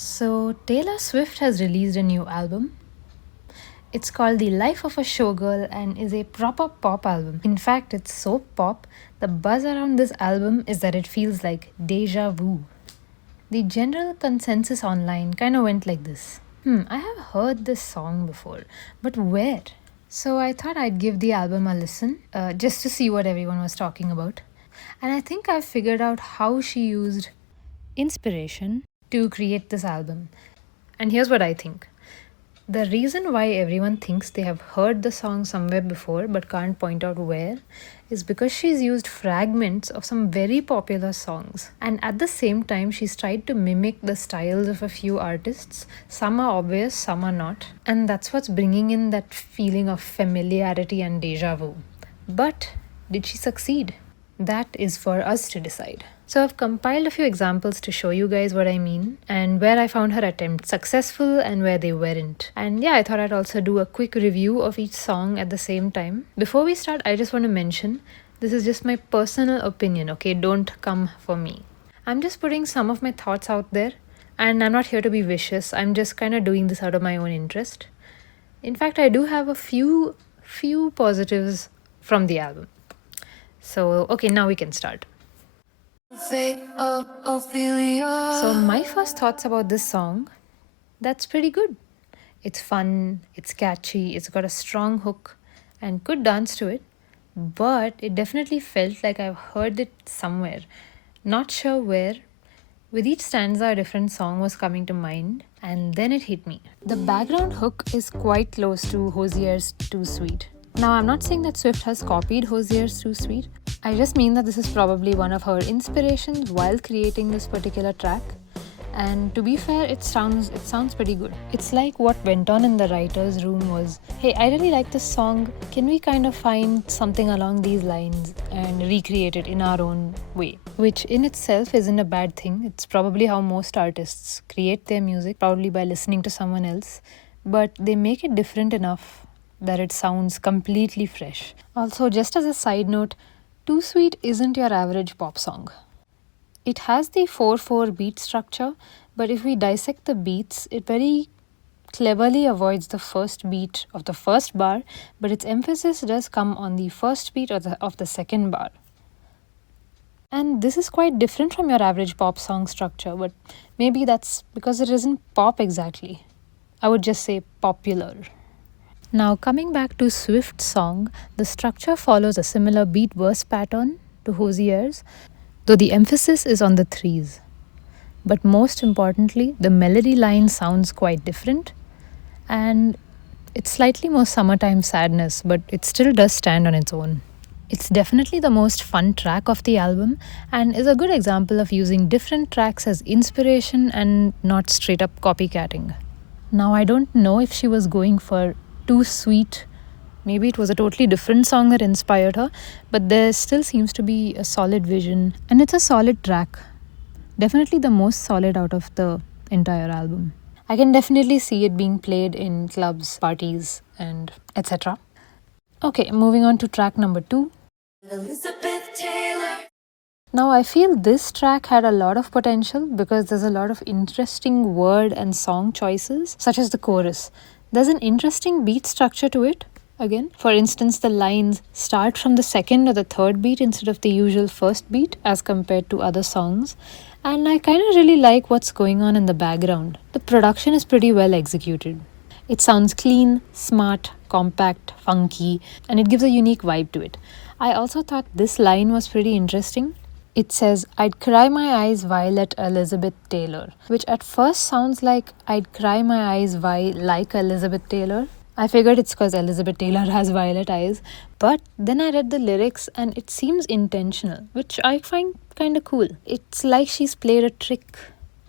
So, Taylor Swift has released a new album. It's called The Life of a Showgirl and is a proper pop album. In fact, it's so pop, the buzz around this album is that it feels like deja vu. The general consensus online kind of went like this. I have heard this song before, but where? So I thought I'd give the album a listen, just to see what everyone was talking about. And I think I've figured out how she used inspiration to create this album. And here's what I think. The reason why everyone thinks they have heard the song somewhere before but can't point out where is because she's used fragments of some very popular songs. And at the same time, she's tried to mimic the styles of a few artists. Some are obvious, some are not. And that's what's bringing in that feeling of familiarity and deja vu. But did she succeed? That is for us to decide. So I've compiled a few examples to show you guys what I mean and where I found her attempts successful and where they weren't. And yeah, I thought I'd also do a quick review of each song at the same time. Before we start, I just want to mention this is just my personal opinion, okay? Don't come for me. I'm just putting some of my thoughts out there and I'm not here to be vicious. I'm just kind of doing this out of my own interest. In fact, I do have a few positives from the album. So, okay, now we can start. Ophelia. So my first thoughts about this song, that's pretty good. It's fun, it's catchy, it's got a strong hook and good dance to it, but it definitely felt like I've heard it somewhere. Not sure where. With each stanza, a different song was coming to mind, and then it hit me. The background hook is quite close to Hozier's Too Sweet. Now, I'm not saying that Swift has copied Hozier's Too Sweet. I just mean that this is probably one of her inspirations while creating this particular track. And to be fair, it sounds pretty good. It's like what went on in the writer's room was, hey, I really like this song. Can we kind of find something along these lines and recreate it in our own way? Which in itself isn't a bad thing. It's probably how most artists create their music, probably by listening to someone else. But they make it different enough that it sounds completely fresh. Also, just as a side note, Too Sweet isn't your average pop song. It has the 4/4 beat structure, but if we dissect the beats, it very cleverly avoids the first beat of the first bar, but its emphasis does come on the first beat of the second bar. And this is quite different from your average pop song structure, but maybe that's because it isn't pop exactly. I would just say popular. Now, coming back to Swift's song, the structure follows a similar beat verse pattern to Hozier's, though the emphasis is on the threes. But most importantly, the melody line sounds quite different, and it's slightly more summertime sadness, but it still does stand on its own. It's definitely the most fun track of the album and is a good example of using different tracks as inspiration and not straight up copycatting. Now, I don't know if she was going for Too Sweet. Maybe it was a totally different song that inspired her, but there still seems to be a solid vision and it's a solid track. Definitely the most solid out of the entire album. I can definitely see it being played in clubs, parties, and etc. Okay, moving on to track number 2. Elizabeth Taylor. Now, I feel this track had a lot of potential because there's a lot of interesting word and song choices, such as the chorus. There's an interesting beat structure to it. Again, for instance, the lines start from the second or the third beat instead of the usual first beat as compared to other songs. And I kind of really like what's going on in the background. The production is pretty well executed. It sounds clean, smart, compact, funky, and it gives a unique vibe to it. I also thought this line was pretty interesting. It says, "I'd cry my eyes violet Elizabeth Taylor," which at first sounds like I'd cry my eyes like Elizabeth Taylor. I figured it's because Elizabeth Taylor has violet eyes, but then I read the lyrics and it seems intentional, which I find kind of cool. It's like she's played a trick.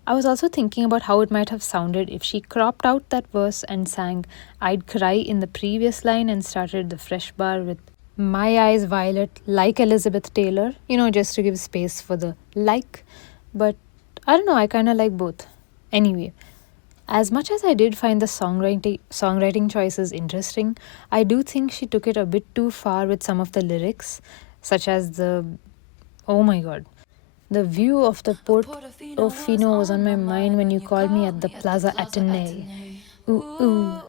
I was also thinking about how it might have sounded if she cropped out that verse and sang "I'd cry" in the previous line and started the fresh bar with "My eyes violet like Elizabeth Taylor," just to give space for the like. But I don't know, I kind of like both. Anyway, as much as I did find the songwriting choices interesting, I do think she took it a bit too far with some of the lyrics, such as oh my god, The view of the Portofino was on my mind when you called me at the Plaza Atene. Ooh, ooh.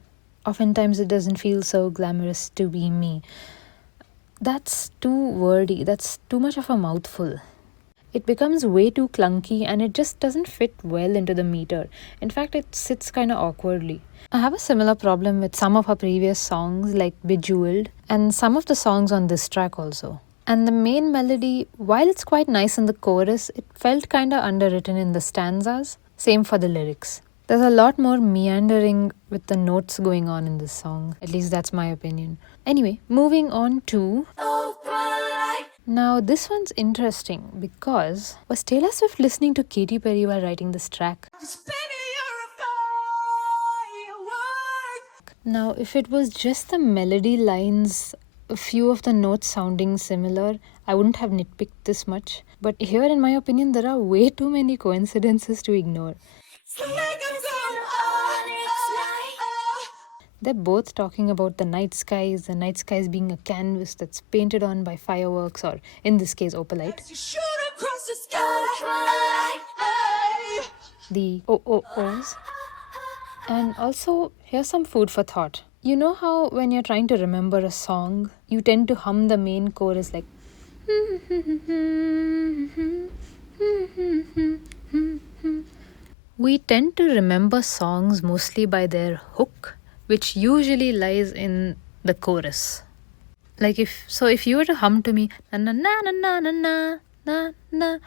Oftentimes it doesn't feel so glamorous to be me. That's too wordy. That's too much of a mouthful. It becomes way too clunky and it just doesn't fit well into the meter. In fact, it sits kind of awkwardly. I have a similar problem with some of her previous songs like Bejeweled and some of the songs on this track also. And the main melody, while it's quite nice in the chorus, it felt kind of underwritten in the stanzas. Same for the lyrics. There's a lot more meandering with the notes going on in this song. At least that's my opinion. Anyway, moving on to Opalite. Now this one's interesting because was Taylor Swift listening to Katy Perry while writing this track? Now if it was just the melody lines, a few of the notes sounding similar, I wouldn't have nitpicked this much. But here in my opinion there are way too many coincidences to ignore. They're both talking about the night skies being a canvas that's painted on by fireworks, or in this case, opalite. The OOOs. And also, here's some food for thought. You know how when you're trying to remember a song, you tend to hum the main chorus like we tend to remember songs mostly by their hook, which usually lies in the chorus. Like if you were to hum to me na na na na na na na na,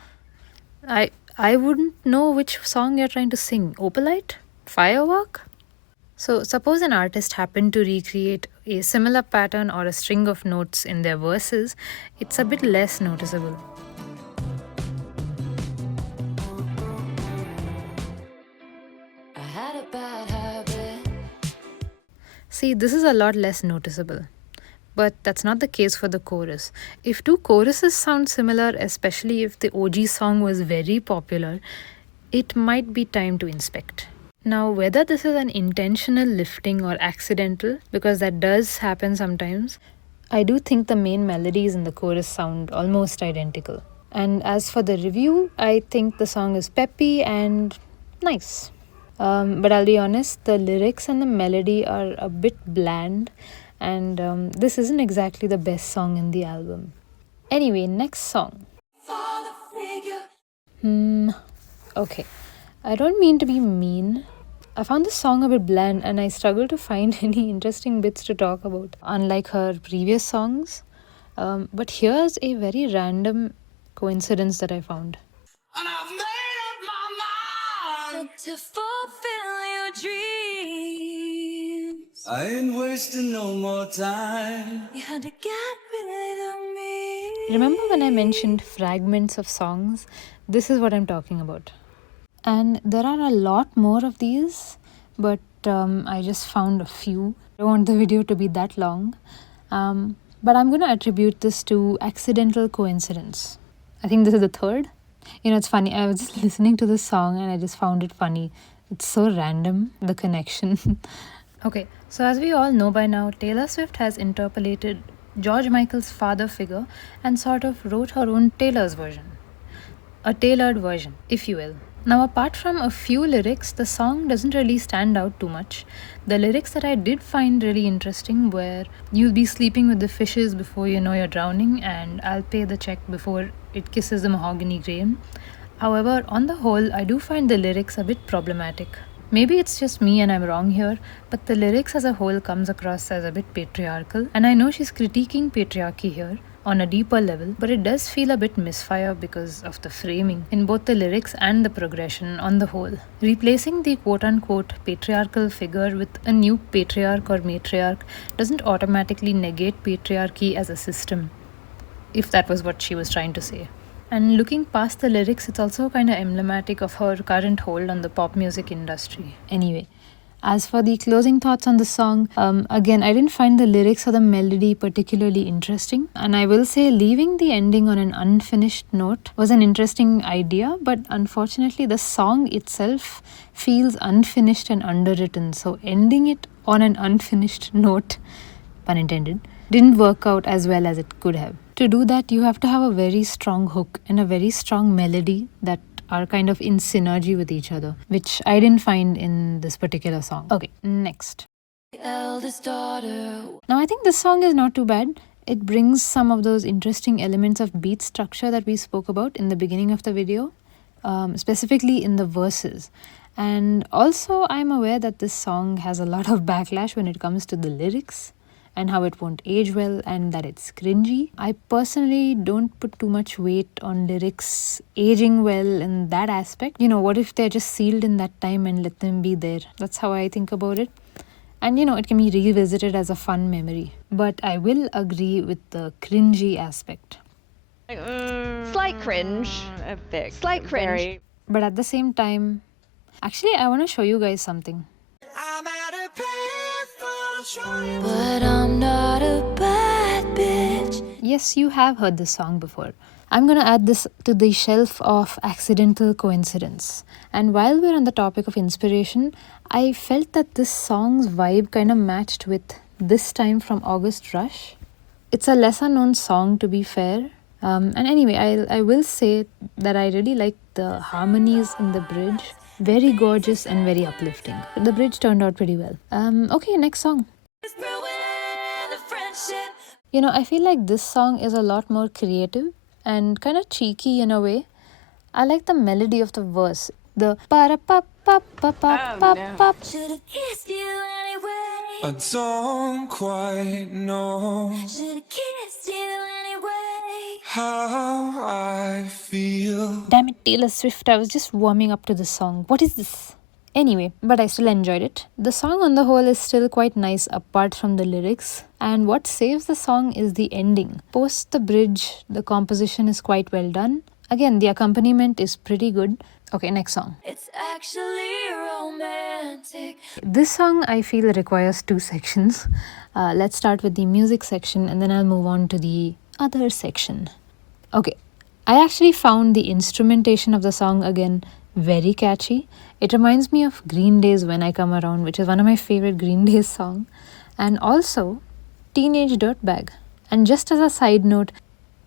I wouldn't know which song you're trying to sing. Opalite? Firework? So suppose an artist happened to recreate a similar pattern or a string of notes in their verses, it's a bit less noticeable. See, this is a lot less noticeable. But that's not the case for the chorus. If two choruses sound similar, especially if the OG song was very popular, it might be time to inspect. Now, whether this is an intentional lifting or accidental, because that does happen sometimes, I do think the main melodies in the chorus sound almost identical. And as for the review, I think the song is peppy and nice. But I'll be honest, the lyrics and the melody are a bit bland, and this isn't exactly the best song in the album. Anyway, next song. Okay, I don't mean to be mean. I found this song a bit bland and I struggled to find any interesting bits to talk about, unlike her previous songs. But here's a very random coincidence that I found. To fulfill your dreams, I ain't wasting no more time. You had to get rid of me. Remember when I mentioned fragments of songs? This is what I'm talking about. And there are a lot more of these, but I just found a few. I don't want the video to be that long. But I'm going to attribute this to accidental coincidence. I think this is the third. You know, it's funny. I was just listening to this song and I just found it funny. It's so random, the connection. Okay, so as we all know by now, Taylor Swift has interpolated George Michael's father figure and sort of wrote her own Taylor's version. A tailored version, if you will. Now, apart from a few lyrics, the song doesn't really stand out too much. The lyrics that I did find really interesting were, "You'll be sleeping with the fishes before you know you're drowning, and I'll pay the check before it kisses the mahogany grain." However, on the whole, I do find the lyrics a bit problematic. Maybe it's just me and I'm wrong here, but the lyrics as a whole comes across as a bit patriarchal, and I know she's critiquing patriarchy here on a deeper level, but it does feel a bit misfire because of the framing in both the lyrics and the progression on the whole. Replacing the quote-unquote patriarchal figure with a new patriarch or matriarch doesn't automatically negate patriarchy as a system, if that was what she was trying to say. And looking past the lyrics, it's also kind of emblematic of her current hold on the pop music industry. Anyway, as for the closing thoughts on the song, again, I didn't find the lyrics or the melody particularly interesting. And I will say leaving the ending on an unfinished note was an interesting idea, but unfortunately the song itself feels unfinished and underwritten. So ending it on an unfinished note, pun intended, didn't work out as well as it could have. To do that, you have to have a very strong hook and a very strong melody that are kind of in synergy with each other, which I didn't find in this particular song. Okay, next. Eldest Daughter. Now, I think this song is not too bad. It brings some of those interesting elements of beat structure that we spoke about in the beginning of the video, specifically in the verses. And also, I'm aware that this song has a lot of backlash when it comes to the lyrics and how it won't age well and that it's cringy. I personally don't put too much weight on lyrics aging well in that aspect. You know, what if they're just sealed in that time and let them be there? That's how I think about it. And you know, it can be revisited as a fun memory. But I will agree with the cringy aspect. Slight cringe. A bit. Slight cringe. Very. But at the same time, actually, I want to show you guys something. But I'm not a bad bitch. Yes, you have heard this song before. I'm gonna add this to the shelf of accidental coincidence. And while we're on the topic of inspiration, I felt that this song's vibe kind of matched with This Time from August Rush. It's a lesser known song, to be fair. And anyway, I will say that I really like the harmonies in the bridge. Very gorgeous and very uplifting. The bridge turned out pretty well. Okay, next song. You know, I feel like this song is a lot more creative and kind of cheeky in a way. I like the melody of the verse. The para pop pop pop pop pop pop. Should've kissed you anyway. I don't quite know Should've kissed you anyway. how I feel. Damn it, Taylor Swift, I was just warming up to this song. What is this? Anyway, but I still enjoyed it. The song on the whole is still quite nice apart from the lyrics. And what saves the song is the ending. Post the bridge, the composition is quite well done. Again, the accompaniment is pretty good. Okay, next song. It's actually romantic. This song I feel requires two sections. Let's start with the music section and then I'll move on to the other section. Okay, I actually found the instrumentation of the song again very catchy. It reminds me of Green Day's When I Come Around, which is one of my favorite Green Day's songs. And also Teenage Dirtbag. And just as a side note,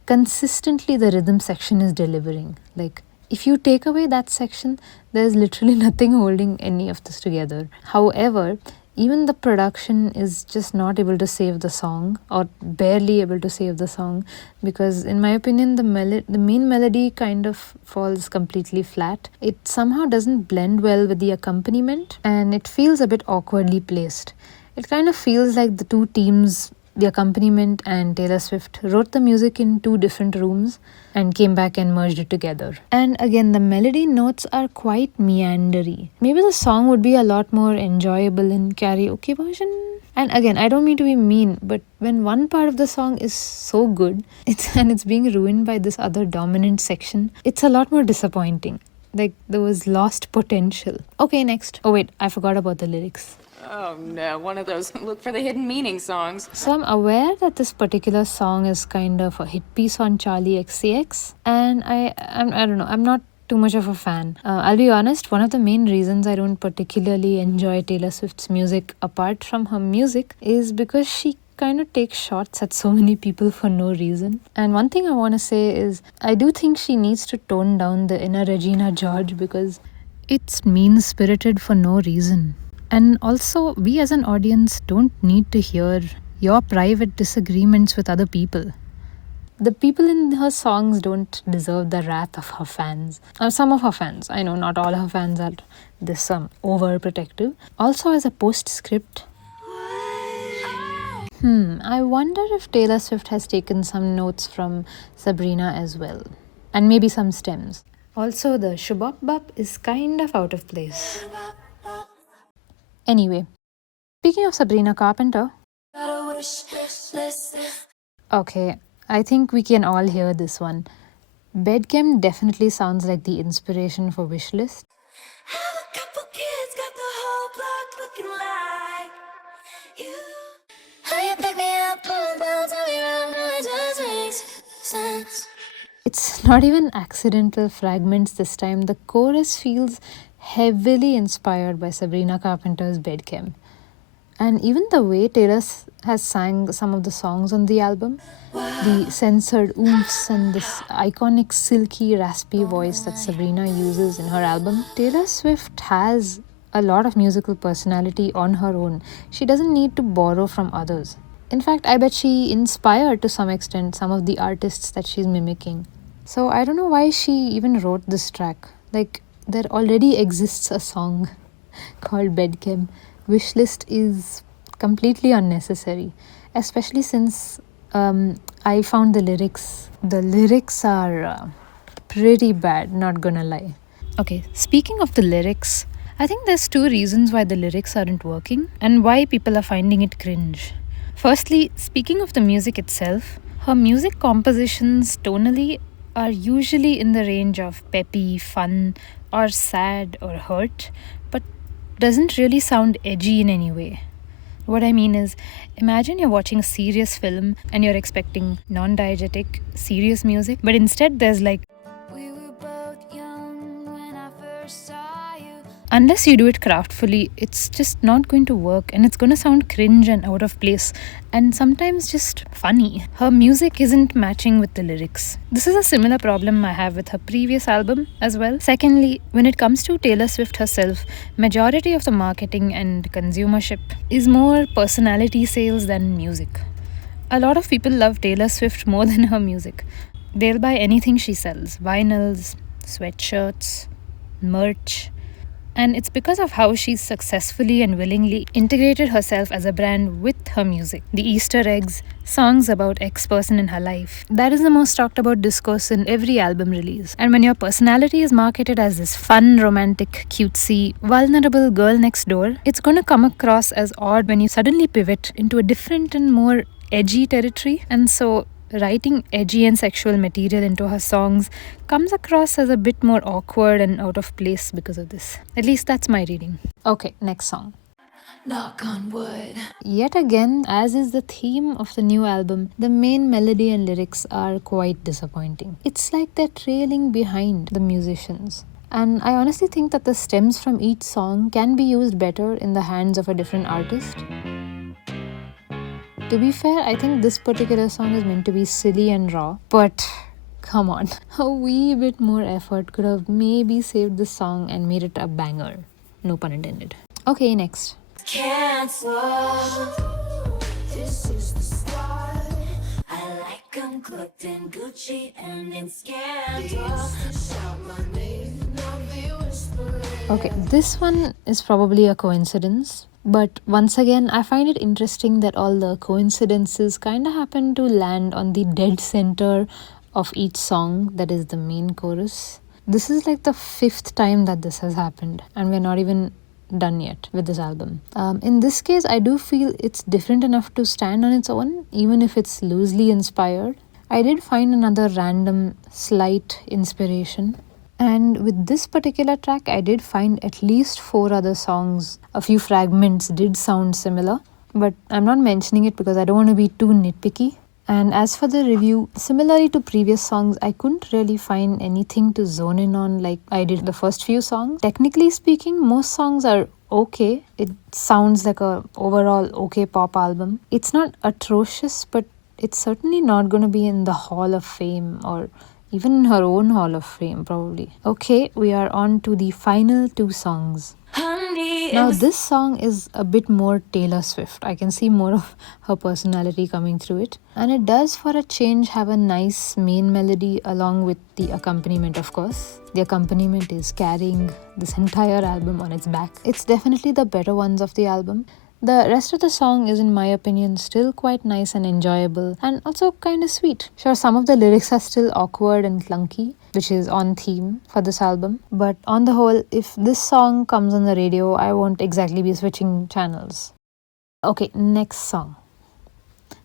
consistently the rhythm section is delivering. Like, if you take away that section, there's literally nothing holding any of this together. However, even the production is just not able to save the song, or barely able to save the song, because in my opinion the main melody kind of falls completely flat. It somehow doesn't blend well with the accompaniment and it feels a bit awkwardly placed. It kind of feels like the two teams, the accompaniment and Taylor Swift, wrote the music in two different rooms and came back and merged it together. And again, the melody notes are quite meandery. Maybe the song would be a lot more enjoyable in karaoke version. And again, I don't mean to be mean, but when one part of the song is so good, it's being ruined by this other dominant section, it's a lot more disappointing. Like, there was lost potential. Okay, next. Oh wait, I forgot about the lyrics. Oh no, one of those look for the hidden meaning songs. So I'm aware that this particular song is kind of a hit piece on Charlie XCX, and I don't know, I'm not too much of a fan. I'll be honest, one of the main reasons I don't particularly enjoy Taylor Swift's music apart from her music is because she kind of takes shots at so many people for no reason. And one thing I want to say is I do think she needs to tone down the inner Regina George because it's mean-spirited for no reason. And also, we as an audience don't need to hear your private disagreements with other people. The people in her songs don't deserve the wrath of her fans. Some of her fans. I know not all her fans are this overprotective. Also, as a postscript, I wonder if Taylor Swift has taken some notes from Sabrina as well. And maybe some stems. Also, the shubop bop is kind of out of place. Anyway, speaking of Sabrina Carpenter, okay, I think we can all hear this one. Bedchem definitely sounds like the inspiration for Wishlist. Have a couple kids, got the whole block looking like you. How you pick me up, pull bones on me around, no, it just makes sense. It's not even accidental fragments this time. The chorus feels heavily inspired by Sabrina Carpenter's Bedchem. And even the way has sang some of the songs on the album, the censored oomphs and this iconic silky raspy voice that Sabrina uses in her album. Taylor Swift has a lot of musical personality on her own. She doesn't need to borrow from others. In fact, I bet she inspired to some extent some of the artists that she's mimicking. So I don't know why she even wrote this track. Like, there already exists a song called Bedchem. Wishlist is completely unnecessary, especially since I found the lyrics. The lyrics are pretty bad, not gonna lie. Okay, speaking of the lyrics, I think there's two reasons why the lyrics aren't working and why people are finding it cringe. Firstly, speaking of the music itself, her music compositions tonally are usually in the range of peppy, fun, or sad or hurt, but doesn't really sound edgy in any way. What I mean is, imagine you're watching a serious film and you're expecting non-diegetic, serious music, but instead there's like, we were both young when I first saw you. Unless you do it craftfully, it's just not going to work and it's going to sound cringe and out of place and sometimes just funny. Her music isn't matching with the lyrics. This is a similar problem I have with her previous album as well. Secondly, when it comes to Taylor Swift herself, majority of the marketing and consumership is more personality sales than music. A lot of people love Taylor Swift more than her music. They'll buy anything she sells, vinyls, sweatshirts, merch. And it's because of how she's successfully and willingly integrated herself as a brand with her music. The Easter eggs, songs about X-person in her life. That is the most talked about discourse in every album release. And when your personality is marketed as this fun, romantic, cutesy, vulnerable girl next door, it's going to come across as odd when you suddenly pivot into a different and more edgy territory. And so writing edgy and sexual material into her songs comes across as a bit more awkward and out of place because of this. At least that's my reading. Okay, next song. Knock on wood. Yet again, as is the theme of the new album, the main melody and lyrics are quite disappointing. It's like they're trailing behind the musicians. And I honestly think that the stems from each song can be used better in the hands of a different artist. To be fair, I think this particular song is meant to be silly and raw, but come on, a wee bit more effort could have maybe saved this song and made it a banger. No pun intended. Okay, next. Can't swallow. This is the start. I like 'em cooked in Gucci and in scandal. Okay, this one is probably a coincidence. But once again, I find it interesting that all the coincidences kind of happen to land on the dead center of each song, that is the main chorus. This is like the 5th time that this has happened, and we're not even done yet with this album. In this case, I do feel it's different enough to stand on its own, even if it's loosely inspired. I did find another random, slight inspiration. And with this particular track, I did find at least 4 other songs. A few fragments did sound similar, but I'm not mentioning it because I don't want to be too nitpicky. And as for the review, similarly to previous songs, I couldn't really find anything to zone in on like I did the first few songs. Technically speaking, most songs are okay. It sounds like a overall okay pop album. It's not atrocious, but it's certainly not going to be in the Hall of Fame or even in her own Hall of Fame, probably. Okay, we are on to the final 2 songs. Now, this song is a bit more Taylor Swift. I can see more of her personality coming through it. And it does, for a change, have a nice main melody along with the accompaniment, of course. The accompaniment is carrying this entire album on its back. It's definitely the better ones of the album. The rest of the song is, in my opinion, still quite nice and enjoyable and also kind of sweet. Sure, some of the lyrics are still awkward and clunky, which is on theme for this album. But on the whole, if this song comes on the radio, I won't exactly be switching channels. Okay, next song.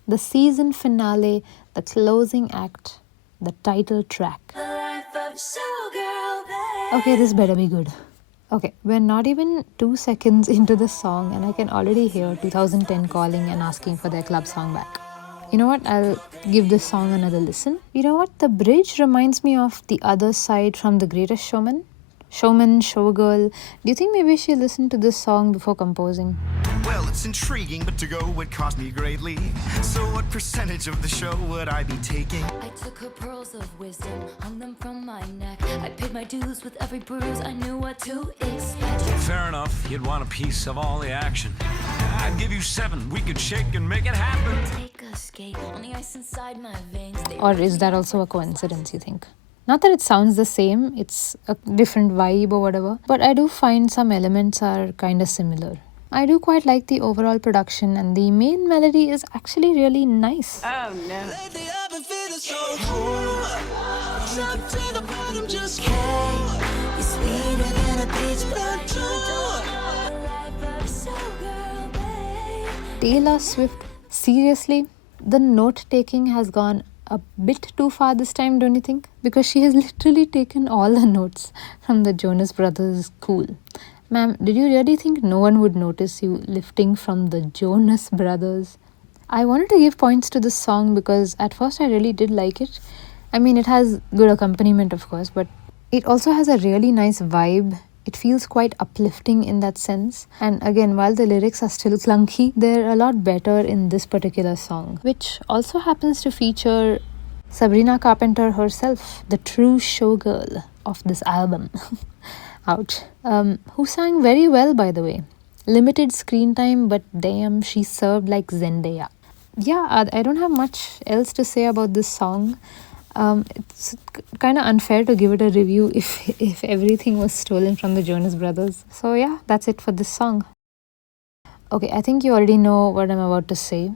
The season finale, the closing act, the title track. Okay, this better be good. Okay, we're not even 2 seconds into the song and I can already hear 2010 calling and asking for their club song back. You know what? I'll give this song another listen. You know what? The bridge reminds me of The Other Side from The Greatest Showman. Showgirl. Do you think maybe she listened to this song before composing? Well, it's intriguing, but to go would cost me greatly. So what percentage of the show would I be taking? I took her pearls of wisdom, hung them from my neck. I paid my dues with every bruise, I knew what to expect. Fair enough, you'd want a piece of all the action. I'd give you 7. We could shake and make it happen. Take a skate on the ice inside my veins. Or is that also a coincidence, you think? Not that it sounds the same, it's a different vibe or whatever, but I do find some elements are kind of similar. I do quite like the overall production, and the main melody is actually really nice. Oh no. Lately I've been feeling so cool. Top to the bottom, just hey. You're sweeter than a peach, but you don't know the life of Showgirl, babe. Taylor Swift, seriously, the note-taking has gone a bit too far this time, don't you think? Because she has literally taken all the notes from the Jonas Brothers Cool. Ma'am, did you really think no one would notice you lifting from the Jonas Brothers? I wanted to give points to this song because at first I really did like it. I mean, it has good accompaniment, of course, but it also has a really nice vibe. It feels quite uplifting in that sense. And again, while the lyrics are still clunky, they're a lot better in this particular song, which also happens to feature Sabrina Carpenter herself, the true showgirl of this album. Ouch. Who sang very well, by the way. Limited screen time, but damn, she served like Zendaya. Yeah, I don't have much else to say about this song. It's kind of unfair to give it a review if everything was stolen from the Jonas Brothers. So yeah, that's it for this song. Okay, I think you already know what I'm about to say.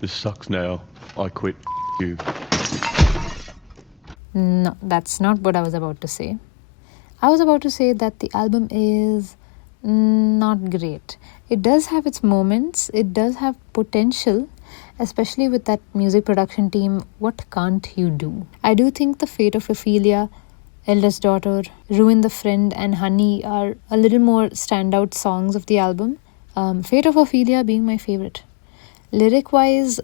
This sucks now. I quit. You. No, that's not what I was about to say. I was about to say that the album is not great. It does have its moments, it does have potential, especially with that music production team. What can't you do? I do think The Fate of Ophelia, Eldest Daughter, Ruin the Friend and Honey are a little more standout songs of the album. Fate of Ophelia being my favorite. Lyric-wise,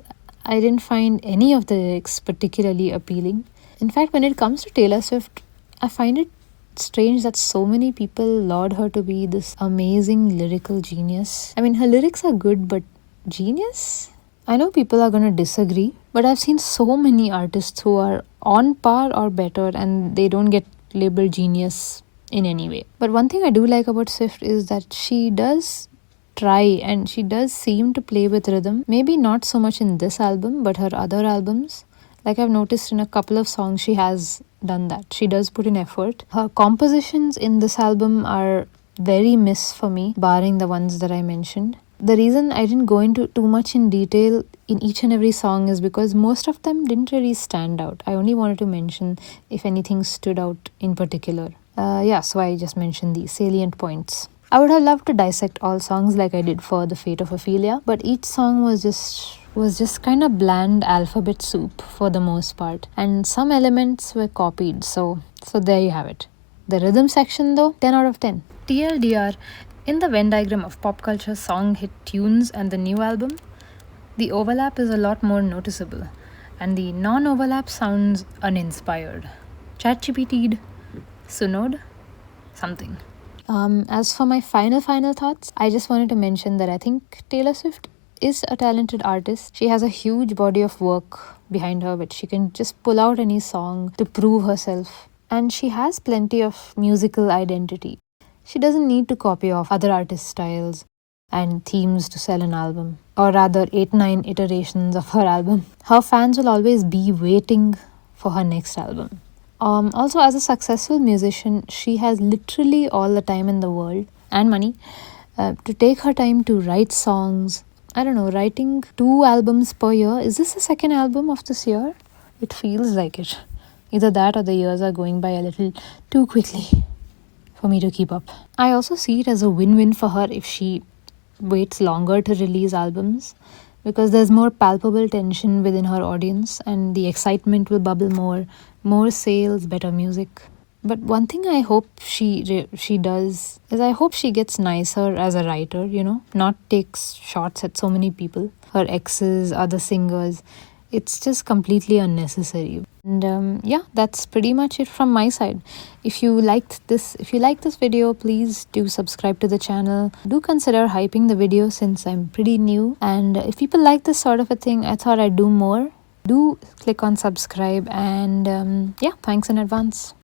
I didn't find any of the lyrics particularly appealing. In fact, when it comes to Taylor Swift, I find it strange that so many people laud her to be this amazing lyrical genius. I mean, her lyrics are good, but genius? I know people are going to disagree, but I've seen so many artists who are on par or better and they don't get labeled genius in any way. But one thing I do like about Swift is that she does try and she does seem to play with rhythm. Maybe not so much in this album, but her other albums. Like I've noticed in a couple of songs she has done that. She does put in effort. Her compositions in this album are very miss for me, barring the ones that I mentioned. The reason I didn't go into too much in detail in each and every song is because most of them didn't really stand out. I only wanted to mention if anything stood out in particular. So I just mentioned these salient points. I would have loved to dissect all songs like I did for The Fate of Ophelia, but each song was just kind of bland alphabet soup for the most part, and some elements were copied, so there you have it. The rhythm section though, 10 out of 10. TLDR, in the Venn diagram of pop culture song hit tunes and the new album, the overlap is a lot more noticeable, and the non-overlap sounds uninspired. ChatGPT'd, Sunod, something. As for my final thoughts, I just wanted to mention that I think Taylor Swift is a talented artist. She has a huge body of work behind her, but she can just pull out any song to prove herself. And she has plenty of musical identity. She doesn't need to copy off other artists' styles and themes to sell an album, or rather 8-9 iterations of her album. Her fans will always be waiting for her next album. Also, as a successful musician, she has literally all the time in the world and money to take her time to write songs. I don't know, writing 2 albums per year. Is this the second album of this year? It feels like it. Either that or the years are going by a little too quickly for me to keep up. I also see it as a win-win for her if she waits longer to release albums, because there's more palpable tension within her audience and the excitement will bubble more sales, better music. But one thing I hope she does is I hope she gets nicer as a writer, not takes shots at so many people, her exes, other singers. It's just completely unnecessary. And yeah, that's pretty much it from my side. If you liked this video, please do subscribe to the channel. Do consider hyping the video since I'm pretty new, and if people like this sort of a thing, I thought I'd do more. Do click on subscribe, and yeah, thanks in advance.